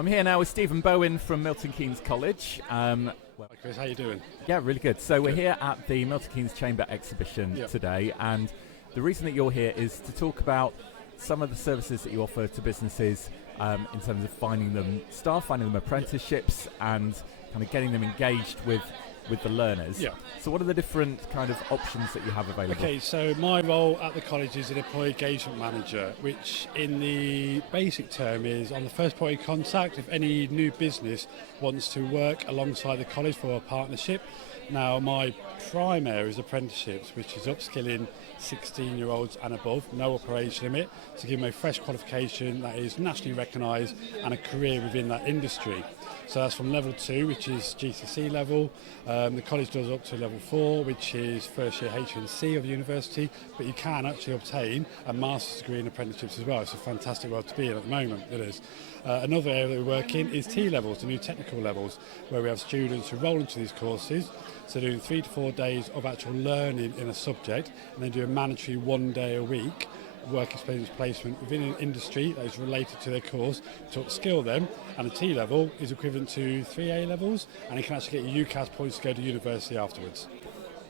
I'm here now with Stephen Bowen from Milton Keynes College. Hi Chris, how you doing? Yeah, really good. So we're here at the Milton Keynes Chamber exhibition today, and the reason that you're here is to talk about some of the services that you offer to businesses in terms of finding them staff, finding them apprenticeships, and kind of getting them engaged with the learners. Yeah. So what are the different kind of options that you have available? Okay, so my role at the college is an employee engagement manager, which in the basic term is on the first point of contact if any new business wants to work alongside the college for a partnership. Now my prime area is apprenticeships, which is upskilling 16-year-olds and above, no operation limit, to give them a fresh qualification that is nationally recognised and a career within that industry. So that's from level 2, which is GCSE level. The college does up to level 4, which is first year HNC of university, but you can actually obtain a master's degree in apprenticeships as well. It's a fantastic world to be in at the moment, it is. Another area that we work in is T levels, the new technical levels, where we have students who roll into these courses, so doing 3 to 4 days of actual learning in a subject, and then do a mandatory 1 day a week work experience placement within an industry that is related to their course to upskill them. And a T level is equivalent to 3 A levels, and you can actually get your UCAS points to go to university afterwards.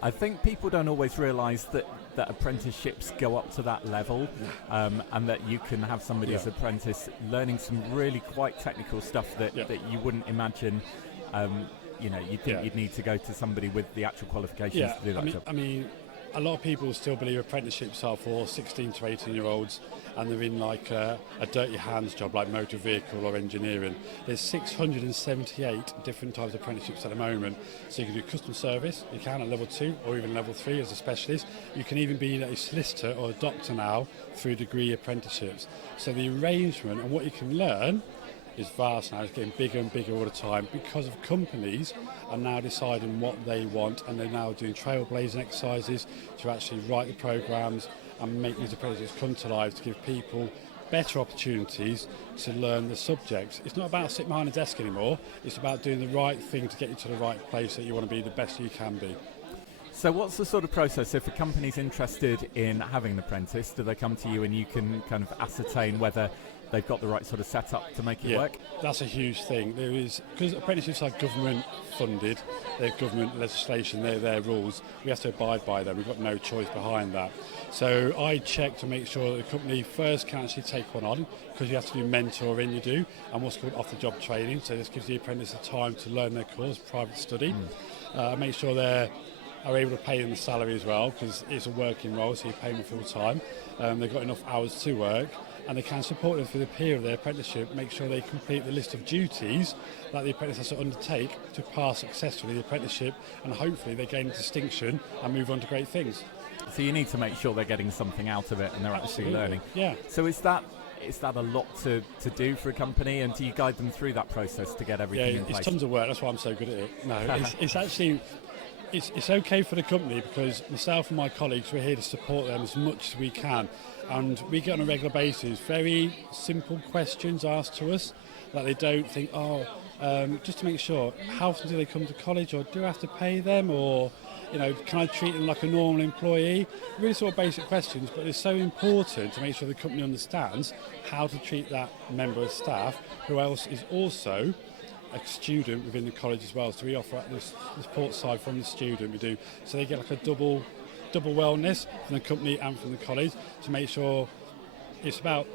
I think people don't always realise that apprenticeships go up to that level, and that you can have somebody as an apprentice learning some really quite technical stuff that you wouldn't imagine. You'd think you'd need to go to somebody with the actual qualifications to do that job. I mean, a lot of people still believe apprenticeships are for 16 to 18-year-olds, and they're in like a dirty hands job like motor vehicle or engineering. There's 678 different types of apprenticeships at the moment. So you can do customer service, you can at level 2 or even level 3 as a specialist. You can even be a solicitor or a doctor now through degree apprenticeships. So the arrangement and what you can learn is vast now. It's getting bigger and bigger all the time because of companies are now deciding what they want, and they're now doing trailblazing exercises to actually write the programs and make these apprentices come to life to give people better opportunities to learn the subjects. It's not about sitting behind a desk anymore, it's about doing the right thing to get you to the right place that you want to be the best you can be. So what's the sort of process? If a company's interested in having an apprentice, do they come to you and you can kind of ascertain whether they've got the right sort of setup to make it work? That's a huge thing. There is, because apprenticeships are government funded, they're government legislation, they're their rules, we have to abide by them. We've got no choice behind that. So I check to make sure that the company first can actually take one on, because you have to do mentoring, you do, and what's called off-the-job training. So this gives the apprentice the time to learn their course, private study. Make sure they are able to pay them the salary as well, because it's a working role, so you pay them full time. They've got enough hours to work, and they can support them for the period of their apprenticeship, make sure they complete the list of duties that the apprentice has to undertake to pass successfully the apprenticeship, and hopefully they gain distinction and move on to great things. So you need to make sure they're getting something out of it and they're actually learning. Yeah. So is that a lot to do for a company, and do you guide them through that process to get everything in place? It's tons of work, that's why I'm so good at it. No, it's actually... It's okay for the company, because myself and my colleagues, we're here to support them as much as we can, and we get on a regular basis very simple questions asked to us that they don't think, just to make sure, how often do they come to college, or do I have to pay them, or can I treat them like a normal employee? Really sort of basic questions, but it's so important to make sure the company understands how to treat that member of staff who else is also a student within the college as well. So we offer the support side from the student, we do. So they get like a double wellness from the company and from the college, to make sure it's about,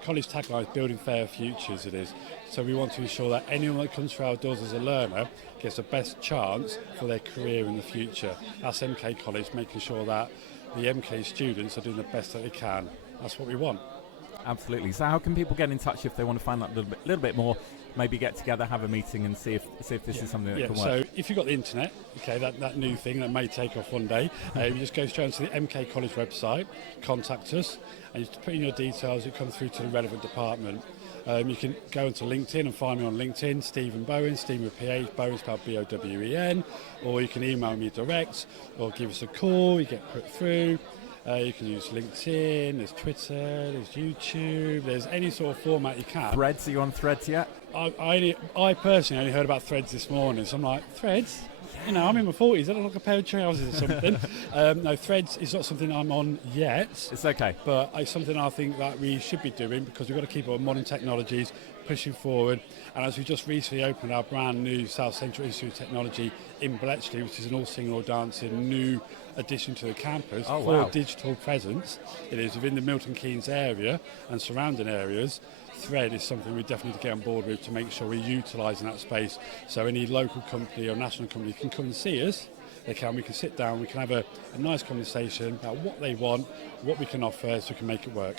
the college tagline is building fairer futures, it is. So we want to ensure that anyone that comes through our doors as a learner gets the best chance for their career in the future. That's MK College, making sure that the MK students are doing the best that they can. That's what we want. Absolutely. So how can people get in touch if they want to find out a little bit more, maybe get together, have a meeting and see if this is something that can work? So if you've got the internet, that new thing that may take off one day, you just go straight onto the MK College website, contact us, and you just put in your details, it comes through to the relevant department. You can go onto LinkedIn and find me on LinkedIn, Stephen Bowen, Stephen with PH, Bowen spelled Bowen, or you can email me direct, or give us a call, you get put through. You can use LinkedIn, there's Twitter, there's YouTube, there's any sort of format you can. Threads, are you on Threads yet? I personally only heard about Threads this morning, so I'm like, Threads? You know, I'm in my 40s, I don't like a pair of trousers or something. No, threads is not something I'm on yet. It's okay. But it's something I think that we should be doing because we've got to keep up with modern technologies, pushing forward. And as we just recently opened our brand new South Central Institute of Technology in Bletchley, which is an all singing, all dancing new addition to the campus for digital presence. It is within the Milton Keynes area and surrounding areas. Thread is something we definitely need to get on board with to make sure we're utilising that space. So any local company or national company can come and see us. We can sit down, we can have a nice conversation about what they want, what we can offer, so we can make it work.